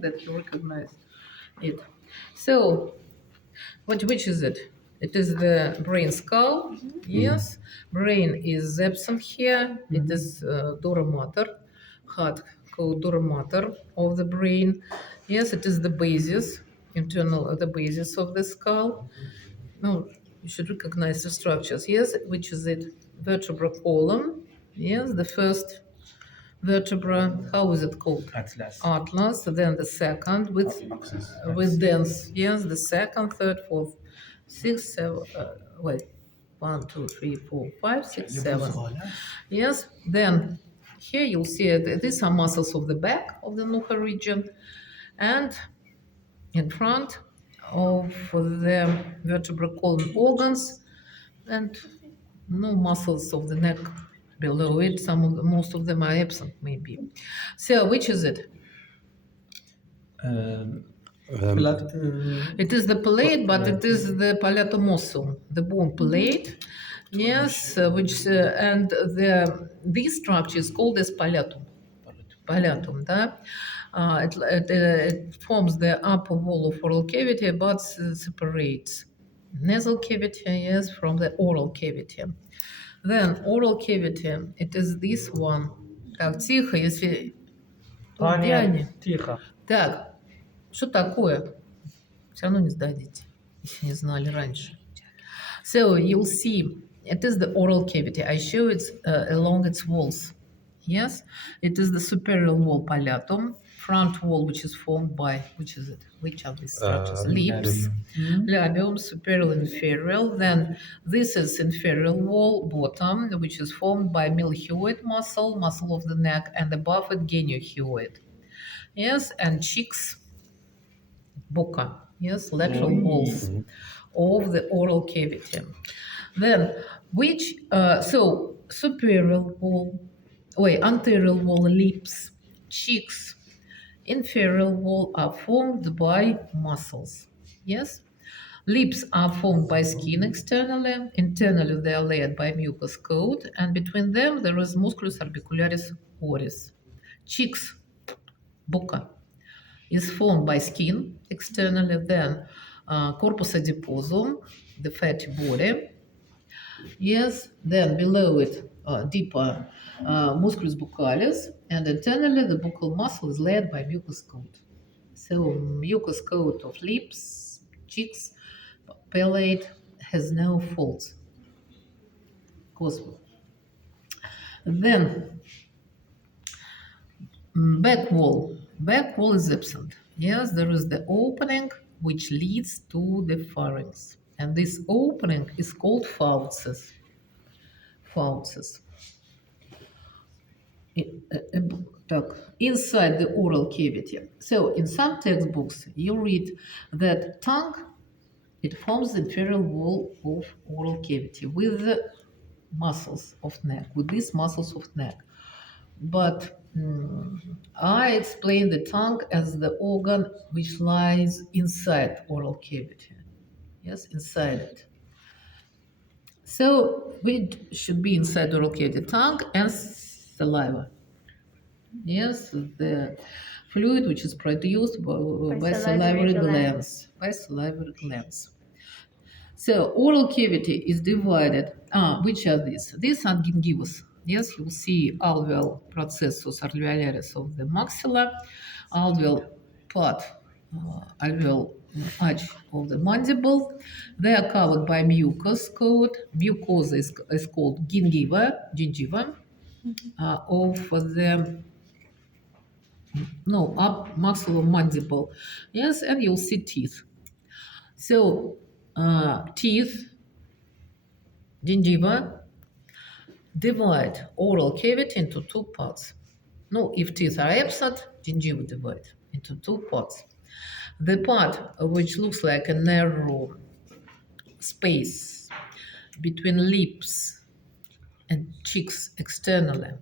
think that you recognize it. So, which is it? It is the brain skull. Yes, brain is absent here. It is dura mater, heart called dura mater of the brain. Yes, it is the basis, internal the basis of the skull. No, you should recognize the structures. Yes, which is it? Vertebra column. Yes, the first vertebra. How is it called? Atlas. Atlas. Then the second Axis. with dens. Yes, the second, third, fourth, six, seven. Wait, 1, 2, 3, 4, 5, 6, 7. Yes. Then here you'll see these are muscles of the back of the Nucha region, and in front of the vertebral column organs, and no muscles of the neck below it. Most of them are absent, maybe. So, which is it? It is the palate, but it is the palatomosum, the bone palate. Yes, and this structure is called as palatum. Palatum, да? It forms the upper wall of oral cavity, but separates nasal cavity, yes, from the oral cavity. Then oral cavity, it is this one. Так, тихо, если... Таня, тихо. Так, что такое? Все равно не сдадите, если не знали раньше. So you'll see, it is the oral cavity. I show it along its walls. Yes, it is the superior wall palatum, front wall, which is formed by, which is it? Which of these structures? Lips, labium, superior, inferior. Then this is inferior wall, bottom, which is formed by milhyoid muscle, muscle of the neck, and above it, geniohyoid. Yes, and cheeks, boca. Yes, lateral walls of the oral cavity. Then, so superior wall, anterior wall, lips, cheeks, inferior wall are formed by muscles. Yes, lips are formed by skin externally. Internally, they are layered by mucous coat, and between them there is musculus orbicularis oris. Cheeks, boca, is formed by skin externally, then corpus adiposum, the fatty body. Yes, then below it, deeper, musculus buccalis, and internally the buccal muscle is laid by mucous coat. So mucous coat of lips, cheeks, palate has no folds. Then back wall is absent. Yes, there is the opening which leads to the pharynx, and this opening is called fauces. Inside the oral cavity. So in some textbooks you read that tongue, it forms the inferior wall of oral cavity with the muscles of neck, with these muscles of neck. But I explain the tongue as the organ which lies inside oral cavity. Yes, inside it. So we should be inside oral cavity, tongue and saliva. Yes, the fluid which is produced by salivary glands. So oral cavity is divided. Which are these? These are gingivous. Yes, you see alveolar processus alveolaris of the maxilla, alveolar part, alveolar arch of the mandible. They are covered by mucous coat. Mucosa is called gingiva of the maxillomandible. Yes, and you'll see teeth. So teeth, gingiva, divide oral cavity into two parts. No, if teeth are absent, gingiva divide into two parts. The part which looks like a narrow space between lips and cheeks externally,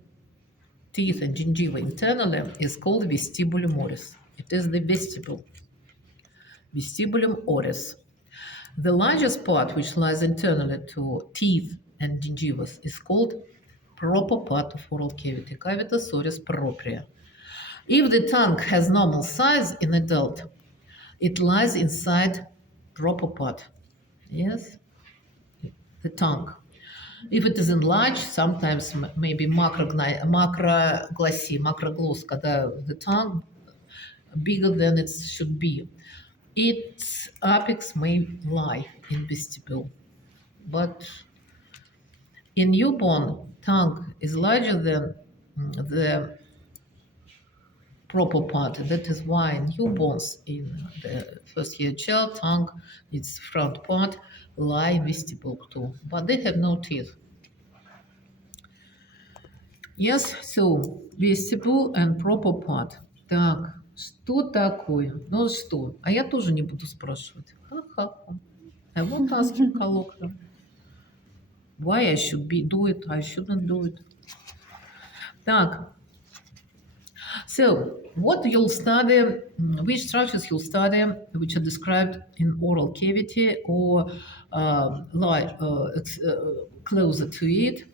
teeth and gingiva internally, is called vestibulum oris. It is the vestibule. Vestibulum oris. The largest part which lies internally to teeth and gingivas is called proper part of oral cavity, cavitas oris propria. If the tongue has normal size in adult, it lies inside proper part. Yes, the tongue. If it is enlarged, sometimes maybe macrogloss, когда the tongue bigger than it should be. Its apex may lie in vestibule, but in newborn, tongue is larger than the proper part. That is why newborns in the first year child, tongue, its front part, lie in vestibule too, but they have no teeth. Yes, so vestibule and proper part. Так, что такое? Ну что? А я тоже не буду спрашивать. Ха-ха-ха. I won't ask you colloquial. Why I should do it, I shouldn't do it. Так. So, what you'll study, which structures you'll study, which are described in oral cavity or lie closer to it.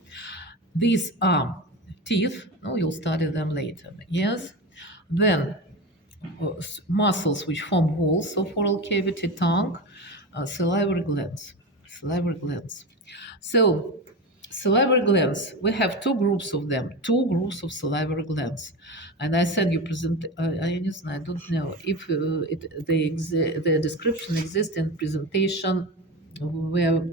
These are teeth. No, you'll study them later. Yes. Then muscles which form walls of oral cavity, tongue, salivary glands. Salivary glands. So, salivary glands, we have two groups of them, two groups of salivary glands. And I said you present, I don't know if the description exists in presentation where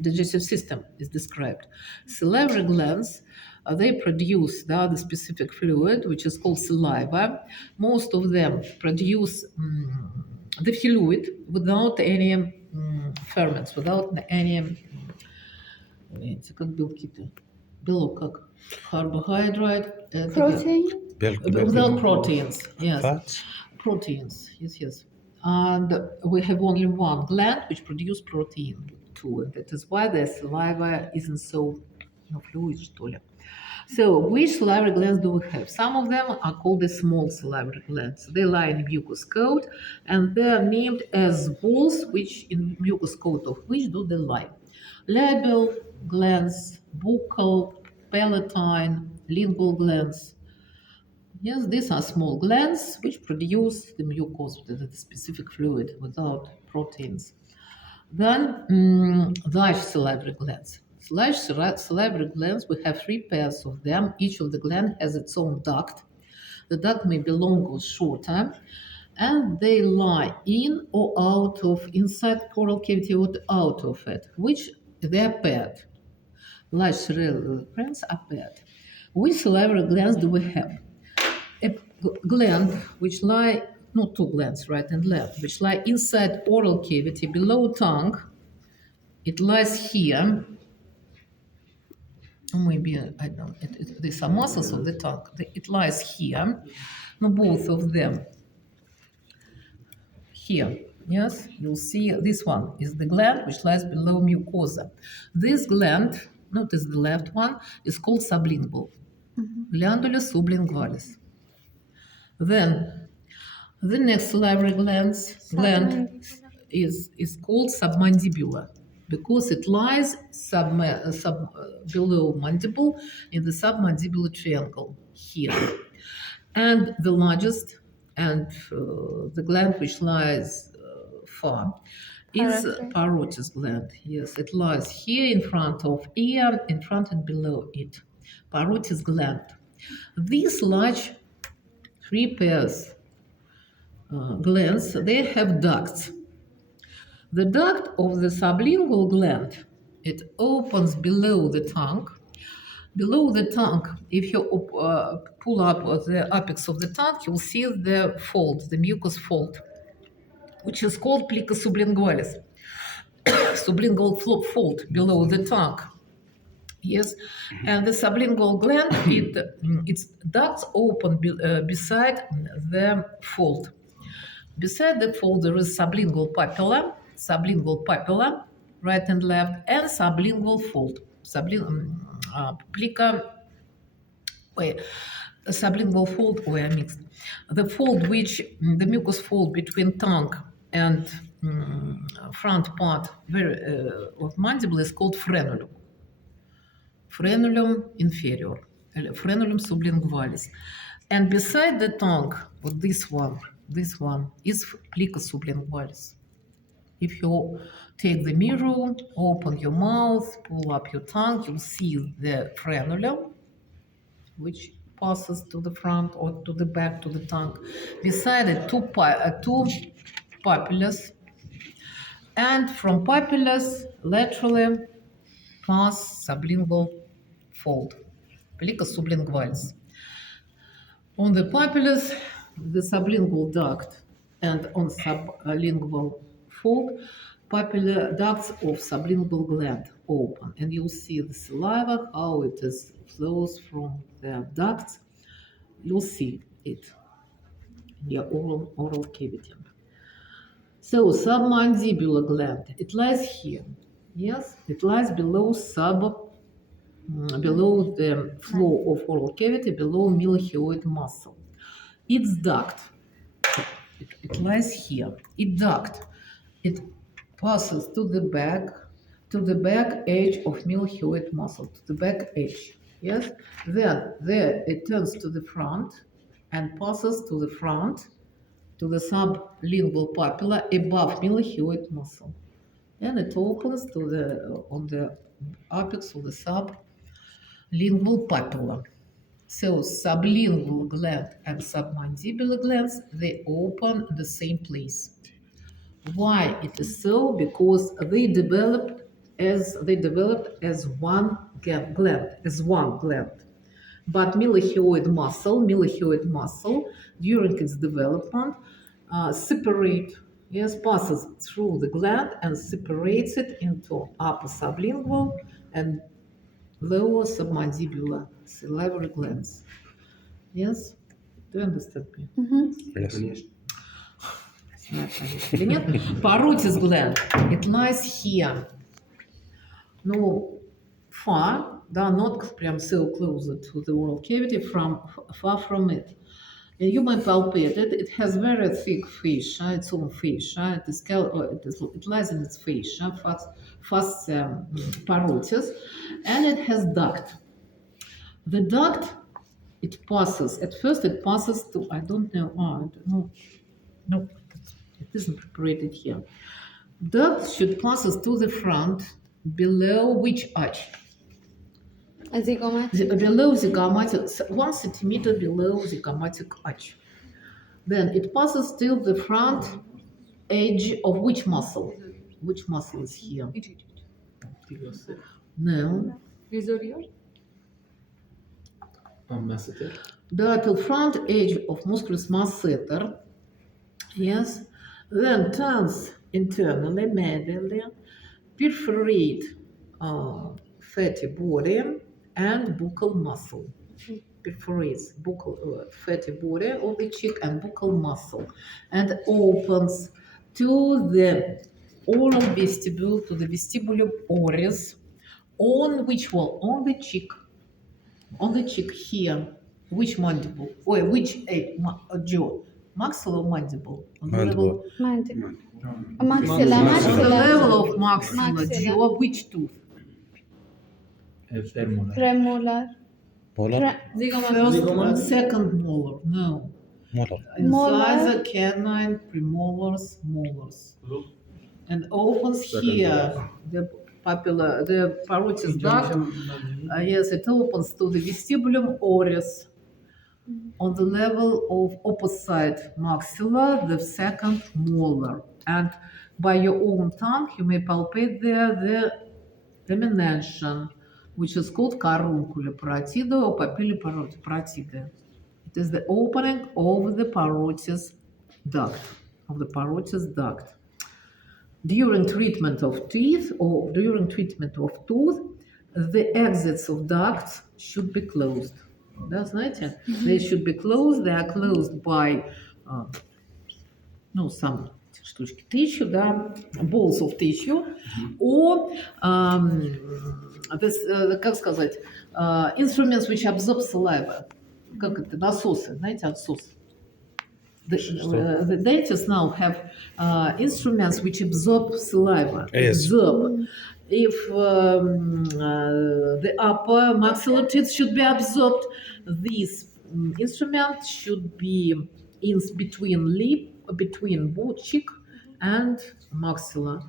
digestive system is described. Salivary glands, they produce the other specific fluid, which is called saliva. Most of them produce the fluid without any ferments, without any, это как белки-то, белок как carbohydrate, Protein? without proteins, yes. Fats? Proteins, yes. And we have only one gland which produces protein too. And that is why the saliva isn't so fluid, что ли. So, which salivary glands do we have? Some of them are called the small salivary glands. They lie in mucous coat, and they are named as balls, which in mucous coat of which do they lie? Labial glands, buccal, palatine, lingual glands. Yes, these are small glands which produce the mucus, the specific fluid without proteins. Then large salivary glands. Large salivary glands, we have three pairs of them. Each of the gland has its own duct. The duct may be longer or shorter, and they lie in or out of inside oral cavity or out of it, which they are paired. Large salivary glands are paired. Which salivary glands do we have? A gland which lie, not two glands, right and left, which lie inside oral cavity below tongue. It lies here. Maybe, I don't know, these are muscles of the tongue. It lies here. No, both of them. Here, yes, you'll see this one is the gland which lies below mucosa. This gland, notice the left one, is called sublingual. Glandula sublingualis. Then the next salivary gland is called submandibular because it lies below mandible in the submandibular triangle here. And the largest and the gland which lies far is parotis gland. Yes, it lies here in front of ear, in front and below it. Parotis gland. These large three pairs glands, they have ducts. The duct of the sublingual gland, it opens below the tongue. Below the tongue, if you pull up the apex of the tongue, you'll see the fold, the mucous fold, which is called plica sublingualis, sublingual fold below the tongue. Yes, and the sublingual gland, its ducts open beside the fold. Beside the fold, there is sublingual papilla, right and left, and sublingual fold. Sublingual fold, are mixed. The fold which, the mucous fold between tongue and front part of mandible is called frenulum. Frenulum inferior, frenulum sublingualis. And beside the tongue, with this one is plica sublingualis. If you take the mirror, open your mouth, pull up your tongue, you'll see the frenulum, which passes to the front or to the back to the tongue. Beside it, two papillas, and from papillas laterally pass sublingual fold, plica sublingualis. On the papillas, the sublingual duct, and on sublingual fold, papilla ducts of sublingual gland open, and you'll see the saliva, how it is flows from the ducts. You'll see it in your oral cavity. So submandibular gland, it lies here. Yes, it lies below below the floor of oral cavity, below milhyoid muscle. Its duct, it lies here. It duct, it passes to the back edge of milhyoid muscle, to the back edge. Yes, then there it turns to the front and passes to the front, to the sublingual papilla above milhyoid muscle. And it opens to the on the apex of the sublingual papilla. So sublingual gland and submandibular glands, they open the same place. Why it is so? Because they developed as one gland. But milhyoid muscle during its development passes through the gland and separates it into upper sublingual and lower submandibular salivary glands. Yes? Do you understand me? Конечно. Или нет? Parotid gland, it lies here. No, far, not prям so closer to the oral cavity, far from it. And you might palpate it. It has very thick fascia, its own fascia. It lies in its fascia, fast parotis, and it has duct. The duct, it passes to, I don't know, no, it isn't separated here. Duct should passes to the front below which arch? Zygomatic. Below zygomatic, 1 centimeter below zygomatic arch. Then it passes till the front edge of which muscle? Which muscle is here? No. Masseter. The front edge of musculus masseter, yes, then turns internally, medially, perforate fatty body and buccal muscle. Perforates fatty body of the cheek and buccal muscle, and opens to the oral vestibule, to the vestibulum oris, on which wall? On the cheek here. Which mandible? Or which jaw? Maxilla or mandible? On the level, Mandible. Maxilla. on the Maxilla. level of maxilla Maxilla. jaw, which tooth? Femoral. Premolar. Molar? First, second molar. No. Molar. Incisor, canine, premolars, molars. And opens Second here the parotid duct. Yes, it opens to the vestibulum oris on the level of opposite maxilla, the second molar. And by your own tongue, you may palpate there the emanation, which is called caruncula parotida or papilla parotida. It is the opening of the parotid duct. During treatment of teeth or during treatment of tooth, the exits of ducts should be closed. Да, знаете? They should be closed. They are closed by some штучки tissue, да, balls of tissue, or как сказать, instruments which absorb saliva. Как это? Насосы, знаете, отсос. The dentists now have instruments which absorb saliva. Yes. Absorb. If the upper maxillary teeth should be absorbed, these instrument should be in between lip, between cheek and maxilla.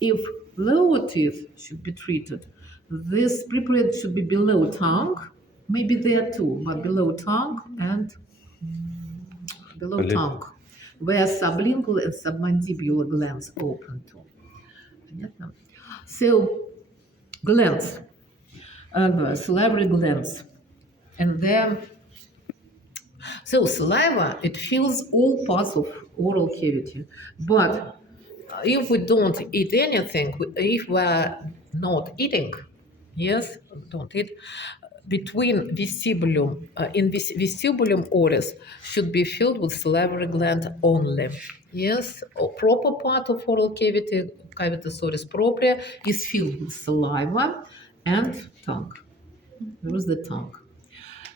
If lower teeth should be treated, this preparate should be below tongue, maybe there too, but below tongue and below Lip. tongue, where sublingual and submandibular glands open to. Понятно? So, glands, salivary glands, and then, so saliva, it fills all parts of oral cavity, but if we don't eat anything, if we are not eating, yes, don't eat, between vestibulum, vestibulum oris should be filled with salivary gland only. Yes, a proper part of oral cavity, cavitas oris propria, is filled with saliva and tongue. Where is the tongue?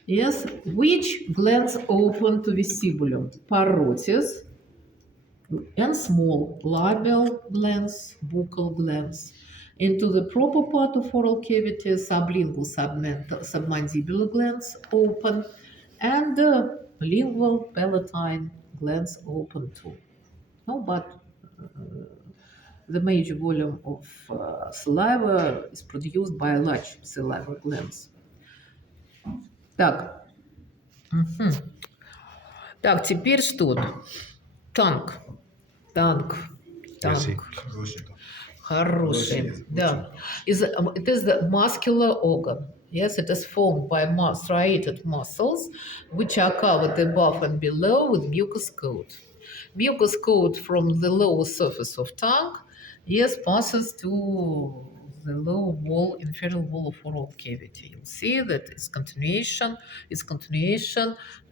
Yes, which glands open to vestibulum? Parotis and small labial glands, buccal glands. Into the proper part of oral cavity, sublingual, submandibular glands open, and the lingual, palatine glands open too. No, but the major volume of saliva is produced by large salivary glands. Так. Мгм. Так, теперь что? Танк. Merci. Хороший. Да. It is the muscular organ. Yes, it is formed by striated muscles, which are covered above and below with mucous coat. Mucous coat from the lower surface of tongue, yes, passes to the lower wall, inferior wall of oral cavity. You'll see that its continuation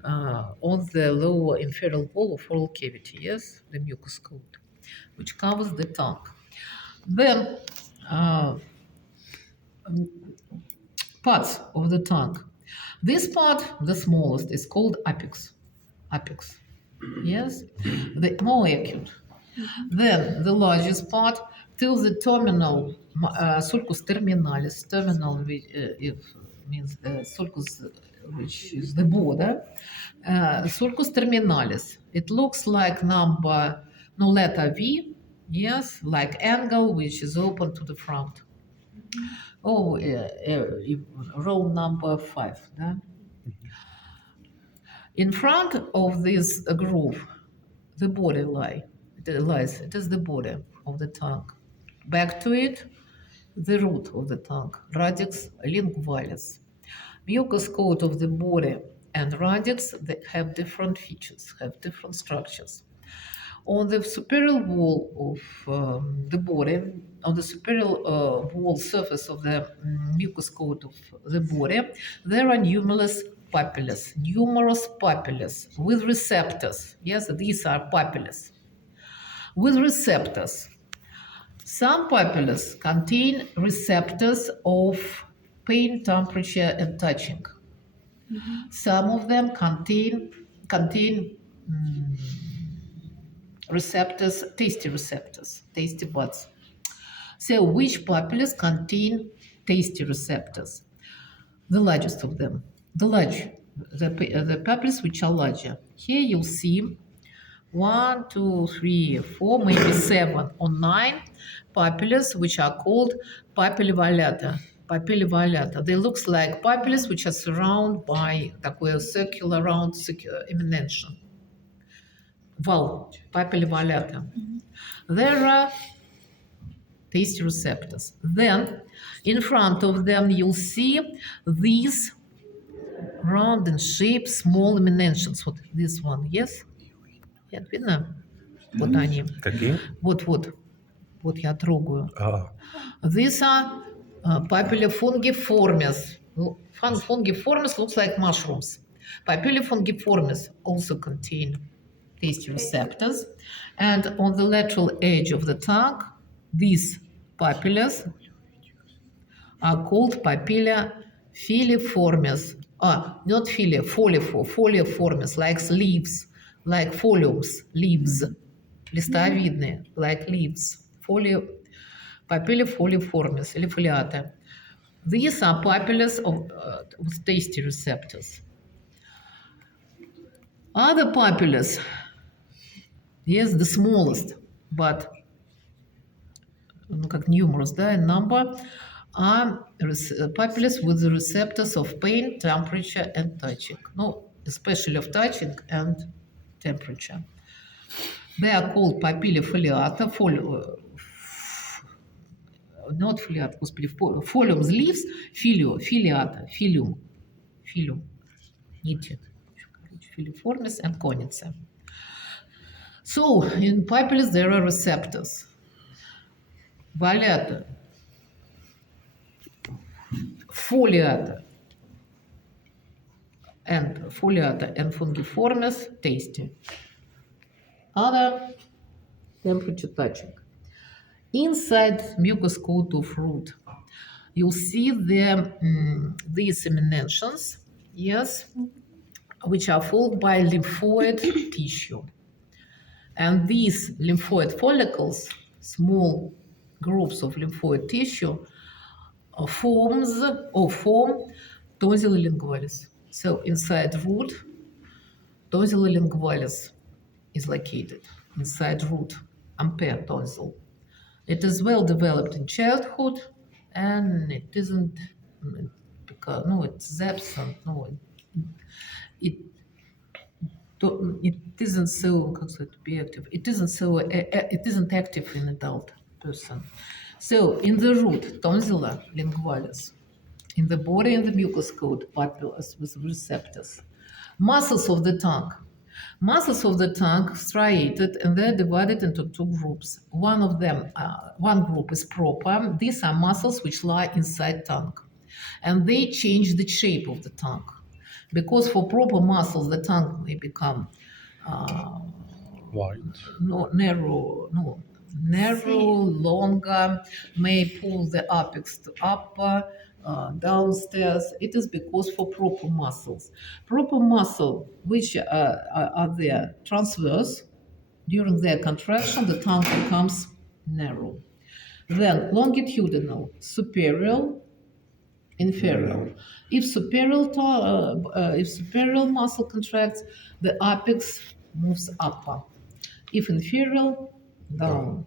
on the lower inferior wall of oral cavity, yes, the mucous coat, which covers the tongue. Then, parts of the tongue. This part, the smallest, is called apex. Apex. Yes, the more acute. Then the largest part till the terminal, sulcus terminalis. Terminal means sulcus, which is the border. Sulcus terminalis. It looks like letter V. Yes, like angle, which is open to the front. Oh, row number 5. Да? In front of this groove, the body lies. It is the body of the tongue. Back to it, the root of the tongue, radix lingualis. Mucous coat of the body and radix, they have different features, have different structures. On the superior wall of the body, on the superior wall surface of the mucous coat of the body, there are numerous papillae with receptors. Yes, these are papillae with receptors. Some papillae contain receptors of pain, temperature, and touching. Some of them contain receptors, tasty buds. So which papillae contain tasty receptors? The largest of them. The papillae which are larger. Here you'll see 1, 2, 3, 4, maybe 7 or 9 papillae which are called papillae volata. Papillae volata. They look like papillae which are surrounded by такое circular round emanation. Valve, papillae volata. There are tasty receptors. Then, in front of them, you'll see these round in shape small emanations. Вот this one, yes? Нет, видно? Вот они. Какие? Вот я трогаю. А, These are papillae fungiformis. Fungiformis looks like mushrooms. Papillae fungiformis also contain tasty receptors. And on the lateral edge of the tongue, these papillae are called papilla filiformis. Not filia, foliiformis, like leaves, like foliums, leaves. Листовидные, like leaves. Papilla foliiformis, или foliata. These are papillae with tasty receptors. Other populace, yes, the smallest, but ну, как numerous, да, in number, are populace with the receptors of pain, temperature, and touching. No, especially of touching and temperature. They are called papilla foliata, not foliata, господи, folium leaves, foliata, filium, нити, filiformis, and conica. So, in papilles there are receptors. Violata, foliata, and fungiformis, tasty. Other temperature touching. Inside mucous coat of root, you'll see these emanations, yes, which are followed by lymphoid tissue. And these lymphoid follicles, small groups of lymphoid tissue, form tonsil lingualis. So inside root, tonsil lingualis is located. Inside root, ampere tonsil. It is well developed in childhood, and it isn't because no, it's absent. No, it isn't so как сказать, be active. It isn't so it isn't active in adult person. So in the root, tonsilla lingualis, in the body, in the mucous coat, papillus with receptors. Muscles of the tongue. Muscles of the tongue striated, and they're divided into two groups. One of them, one group is proper. These are muscles which lie inside tongue, and they change the shape of the tongue. Because for proper muscles, the tongue may become Wide. narrow, longer, may pull the apex to upper, downstairs. It is because for proper muscles. Proper muscle, which are there transverse, during their contraction, the tongue becomes narrow. Then longitudinal, superior, inferior. If superior muscle contracts, the apex moves upper. If inferior, down.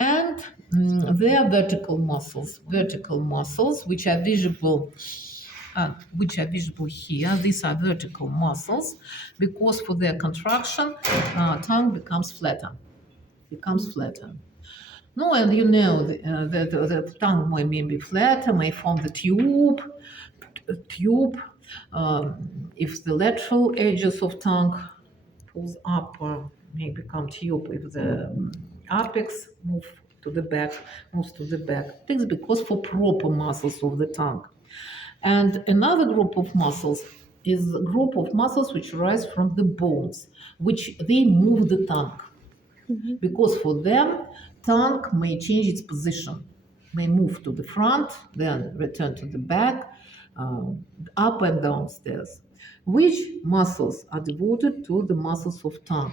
And there are vertical muscles, which are visible here. These are vertical muscles because for their contraction, tongue becomes flatter. No, and you know that the tongue may be flatter, may form the tube. If the lateral edges of tongue pulls up, may become tube. If the apex moves to the back. This is because for proper muscles of the tongue. And another group of muscles is a group of muscles which arise from the bones, which they move the tongue. Because for them, tongue may change its position, may move to the front, then return to the back, up and downstairs. Which muscles are devoted to the muscles of tongue?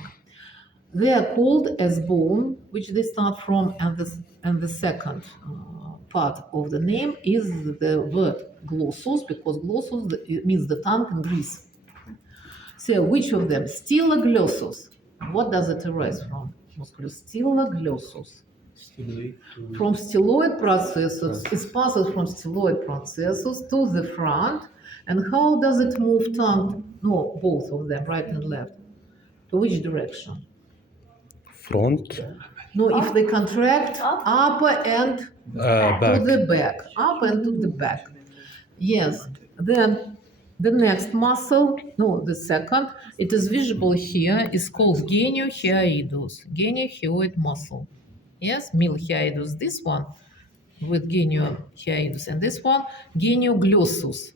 They are called as bone, which they start from, and the second part of the name is the word glossus, because glossus means the tongue in Greece. So which of them? Styloglossus. What does it arise from? Styloglossus. From styloid processes, it passes from styloid processes to the front. And how does it move tongue? No, both of them, right and left. To which direction? Front. No, if they contract, upper and to Back. the back. Up and to the back. Yes. Then the next muscle, no, the second, it is visible here, is called geniohyoidus, geniohyoid muscle. Yes, milhyoidus, this one with geniohyoidus, and this one, genioglossus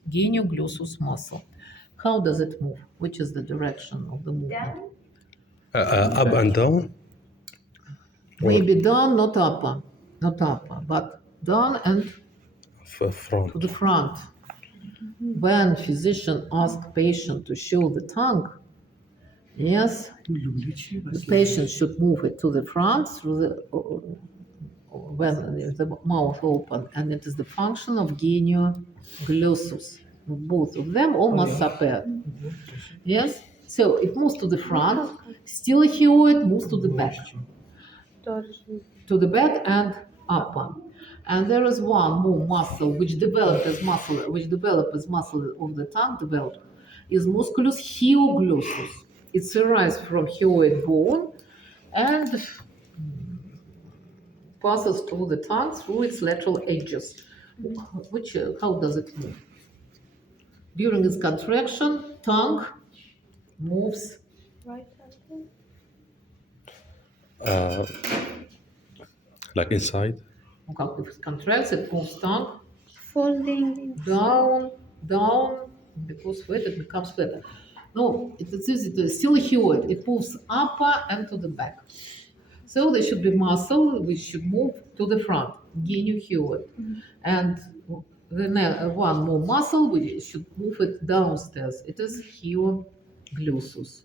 muscle. How does it move? Which is the direction of the movement? Up and down. Maybe down, not upper, but down and Front. to the front. When physician asks patient to show the tongue, yes, the patient should move it to the front through the when the mouth open, and it is the function of genioglossus. Both of them almost separate. Yes, So it moves to the front, stylohyoid moves to the back. To the back and upper. And there is one more muscle which developed as muscle of the tongue developed is musculus hyoglossus. It's arise from hyoid bone and passes through the tongue through its lateral edges. Which how does it move? During its contraction, tongue moves Right hand. Like inside. как it contracts, it moves tongue Folding. down, because flat it becomes flatter. No, it's easy to still hyoid. It moves upper and to the back. So there should be muscle which should move to the front, geniohyoid. And then one more muscle which should move it downstairs. It is hyoglossus.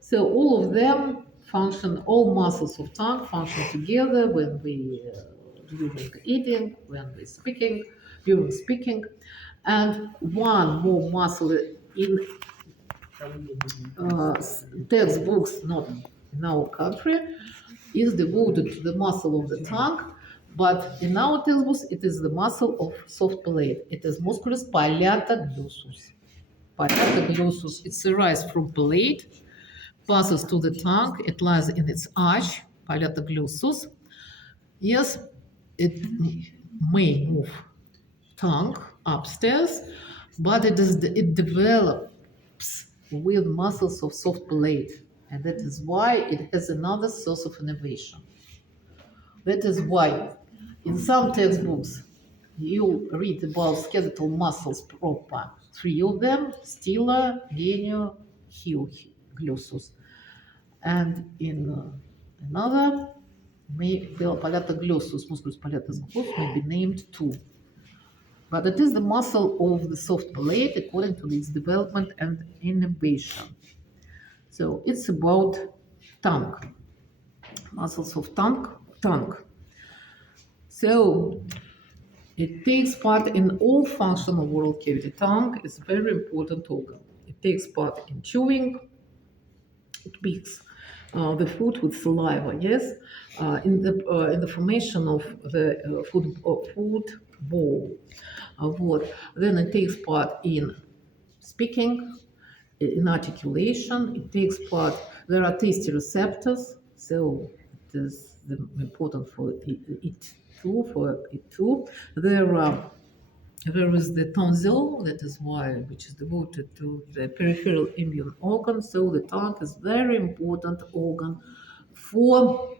So all of them function, all muscles of tongue function together when we during eating, when we speaking, during speaking, and one more muscle in textbooks, not in our country, is devoted to the muscle of the tongue, but in our textbooks it is the muscle of soft palate. It is musculus palataglossus. Palataglossus, it's a rise from palate, passes to the tongue, it lies in its arch, palataglossus. Yes, it may move tongue upstairs, but it develops with muscles of soft palate, and that is why it has another source of innervation. That is why in some textbooks you read about skeletal muscles proper, three of them, stela, genio, hyoglossus, and in another, palataglossus, musculus palataglossus may be named two. But it is the muscle of the soft palate according to its development and innervation. So it's about tongue, muscles of tongue. So it takes part in all functional oral cavity. Tongue is a very important organ. It takes part in chewing. It picks the food with saliva. Yes, in the formation of the food bowl. Then it takes part in speaking, in articulation. It takes part. There are tasty receptors, so it is important for it too. There is the tonsil, that is why, which is devoted to the peripheral immune organ. So the tongue is very important organ for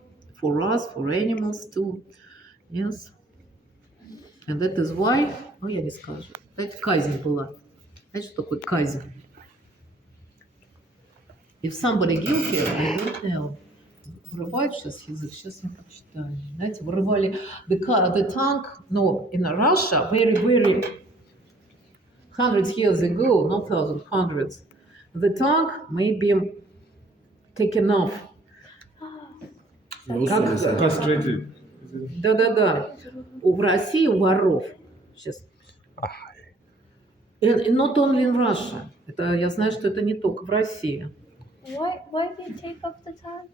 us, for animals too. Yes. And that is why, я не скажу, это казнь была. Знаете, что такое казнь? If somebody guilty, I don't know. Вырывают сейчас язык, сейчас я прочитаю. Знаете, вырывали the tongue, no, in Russia, very hundreds years ago, not thousands, hundreds, the tongue may be taken off. Castrated. Да. В России у воров сейчас. And not only in Russia. Это, я знаю, что это не только в России. Why they take off the tongue?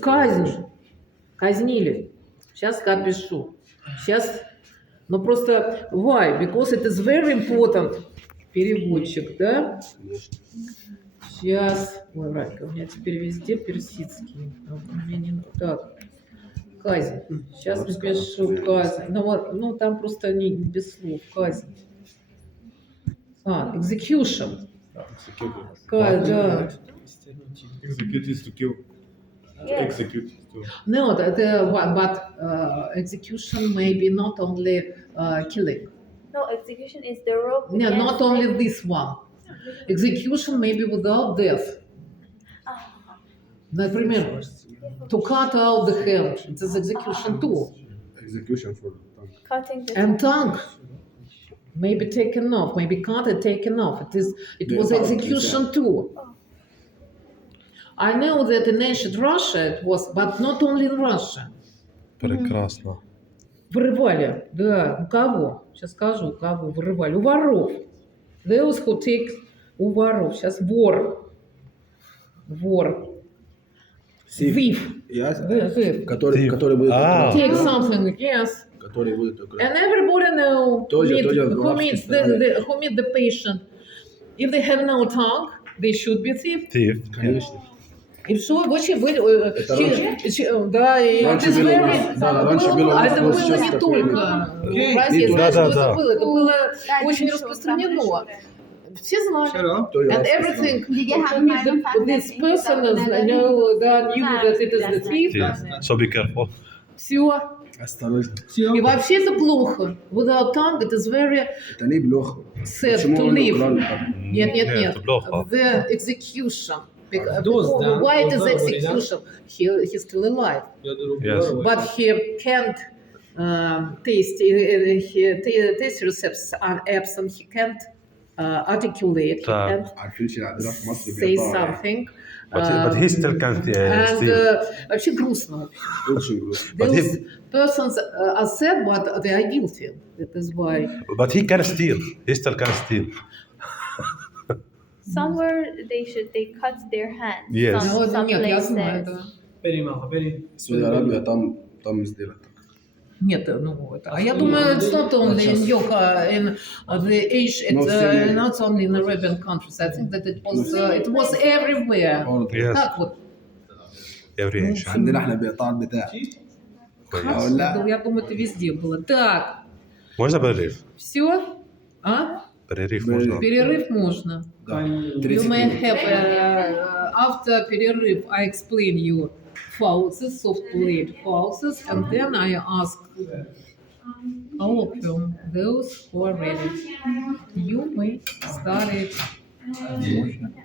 Казнь. Казнили. Сейчас опишу. Сейчас. Но просто why? Because it is very important. Переводчик, да? Сейчас. Ой, Радька, у меня теперь везде персидский. Мне не так. Казнь. Сейчас напишу казнь. Ну, там просто не без слов. Казнь. Execution. Да. Execute is to kill. Yes. Execute is to... No, but execution may be not only killing. No, execution is the rope. No, against not only it. this one. Execution may be without death. Например, to cut out the hand. It is execution too. Execution for tongue. Cutting the And tongue may be taken off, may be cut and taken off. It was execution too. I know that in ancient Russia it was, but not only in Russia. Прекрасно. Вырывали, да. У кого? Сейчас скажу, у кого вырывали. У воров. Those who take, у воров. Сейчас вор. Вор. Thief. Thief. Yes. Thief. Который Thief. будет А. Take something, yes. который будет украсть. And everybody know Тоже who в meets рабстве who meet the patient. If they have no tongue, they should be thief. Thief. Конечно. И все, очень были... Это раньше. Да, и Раньше это было у very- нас, да, раньше было у а нас, это но было сейчас не такое только нет. в России, Не знаешь, только. что Да. это было? Это было Да, очень ничего, распространено. Все знали. То я And вас everything, Did you have who meet random facts this that person you is, thought knew that it is the thief. Yeah. So be careful. Все. Осторожно. И вообще это плохо. Without tongue, it is very Это не плохо. sad Почему to он live. украл? Нет, Нет, нет. это плохо. The execution. Those, да, Why it is those are execution? He's still alive. Yes. But he can't taste, taste receptors are absent. He can't articulate. He Так. can't عارفين شيء عندنا في مصر say بيقطعوا. something. But he still can't And steal. вообще грустно. Очень грустно. But Those he- persons are sad, but they are guilty. That is why. But he can steal. He still can steal. Somewhere they cut their hands. Yes. Ну, Some нет, я places. знаю, да. Very мало, very. Саудия Аравия там сделать так. Нет, ну это. А я думаю, it's not only in yoga, in the age, it's not only in Arabian countries. I think that it was everywhere. برضه. Yes. Так вот. Every age. عندنا احنا بيقطع البتاع. Yes. لا. Я думаю, это везде было. Так, Можно перерыв? все? А? Перерыв можно. Перерыв можно. Да. You 30 may минут. have, after перерыв, I explain you falses, soft plate falses, and then I ask all of you, those who are ready, you may start it.